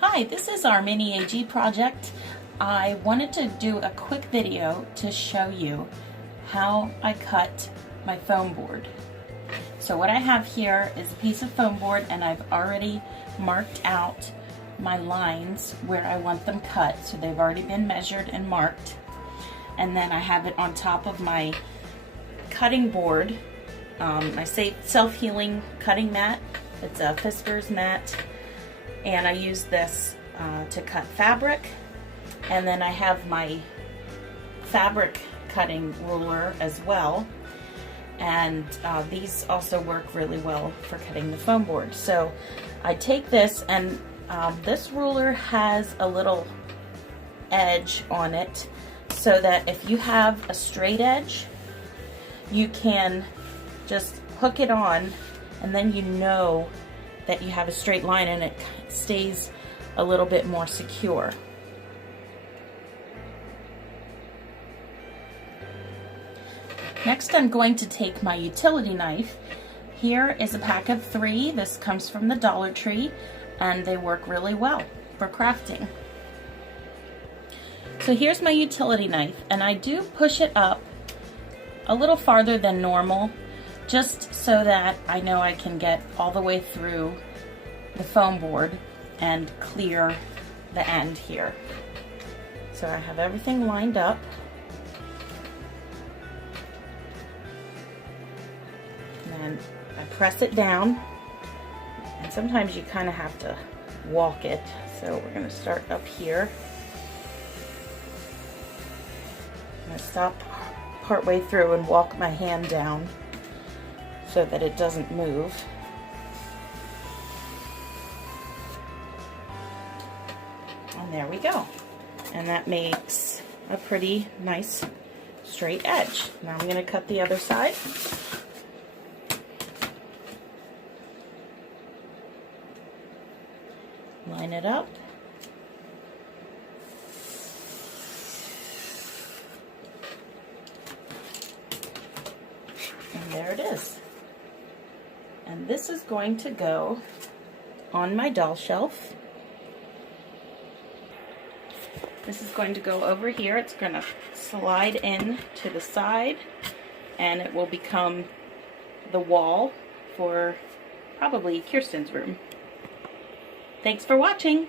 Hi, this is our mini AG project. I wanted to do a quick video to show you how I cut my foam board. So what I have here is a piece of foam board, and I've already marked out my lines where I want them cut. So they've already been measured and marked. And then I have it on top of my cutting board, my self-healing cutting mat. It's a Fiskars mat. And I use this to cut fabric, and then I have my fabric cutting ruler as well, and these also work really well for cutting the foam board. So I take this, and this ruler has a little edge on it so that if you have a straight edge, you can just hook it on, and then you know that you have a straight line and it stays a little bit more secure. Next, I'm going to take my utility knife. Here is a pack of 3. This comes from the Dollar Tree, and they work really well for crafting. So here's my utility knife, and I do push it up a little farther than normal, just so that I know I can get all the way through the foam board and clear the end here. So I have everything lined up. And then I press it down, and sometimes you kind of have to walk it. So we're going to start up here. I'm going to stop partway through and walk my hand down so that it doesn't move. And there we go. And that makes a pretty nice straight edge. Now I'm going to cut the other side. Line it up. And there it is. And this is going to go on my doll shelf. This is going to go over here. It's going to slide in to the side, and it will become the wall for probably Kirsten's room. Thanks for watching.